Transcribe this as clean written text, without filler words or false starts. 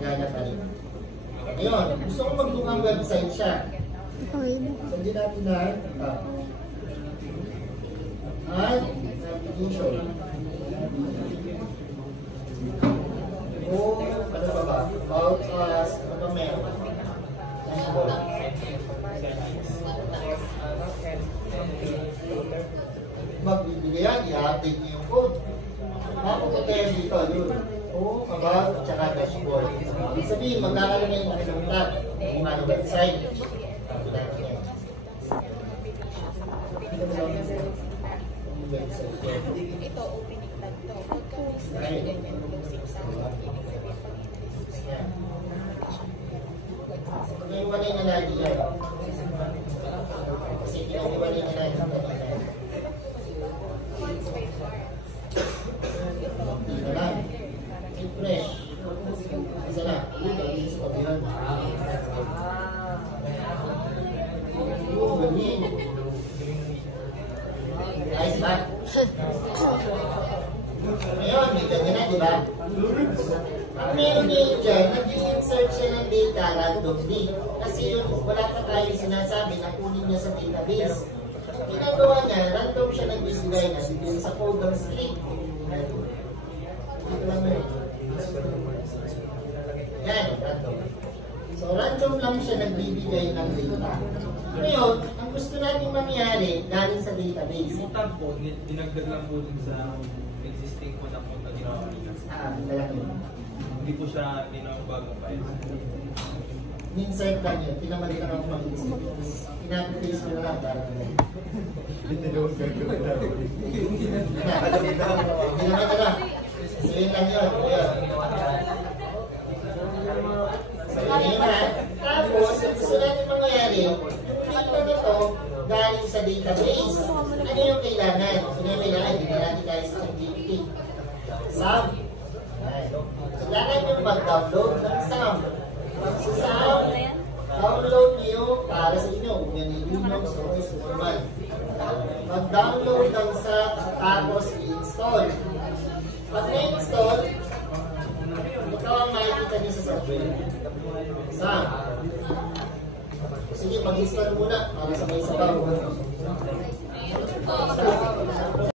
nagana pa rin. Ngayon, gusto ko magbukas website siya. So, hindi natin na add application. O, ano ba ba? About us, ano ba meron? Magbibigay yan, i-update niyo yung code. Mapupunta dito, yun. O, about, at saka dashboard. Ibig sabihin, magkakaroon na yung tab. Kung ano website. Ito, opening tab to. Ganyan closing sa Iiwalay na lagi yan. Kasi pinag-iwalay na lagi kanina. Dito lang. Refresh. Isa na. Gagawin sa kabihan. Gagawin. Ayos ba? Ngayon, may ganyan na, di ba? Ang meron ngayon dyan, nag-insert siya ng data randomly. Kasi yun, wala pa tayong sinasabi na kunin niya sa database. Ginagawa niya, random siya nagbibigay na dito sa code ng string. Dito lang yun. Yan, random. So, random lang siya nagbibigay ng data. Ngayon, ang gusto natin mangyari, galing sa database. Yung tab po, dinagdag lang po din sa existing po na po na ginawa nila. Kaya yun. Hindi po siya ginawang bagong file. Insert lang yun. Pinamali ka ng mag-insert. Pinag-paste mo na lang para ka lang. Hindi naman gagawin na. Hindi naman ka lang. So yun lang yun. So yun na. Tapos, ang gusto natin mangyayari, yung data na to, galing sa database. Ano yung kailangan? Ano yung kailangan? Hindi na natin tayo sa activity. Sum. Kailangan yung mag-download ng SAM. So SAM, download niyo para sa inyo. Kung yan yung Linux o Superman. Mag-download ng SAM tapos i-install. Pag na-install, ito ang makikita niyo sa software. SAM. Sige, mag-install muna para sa may sabaw.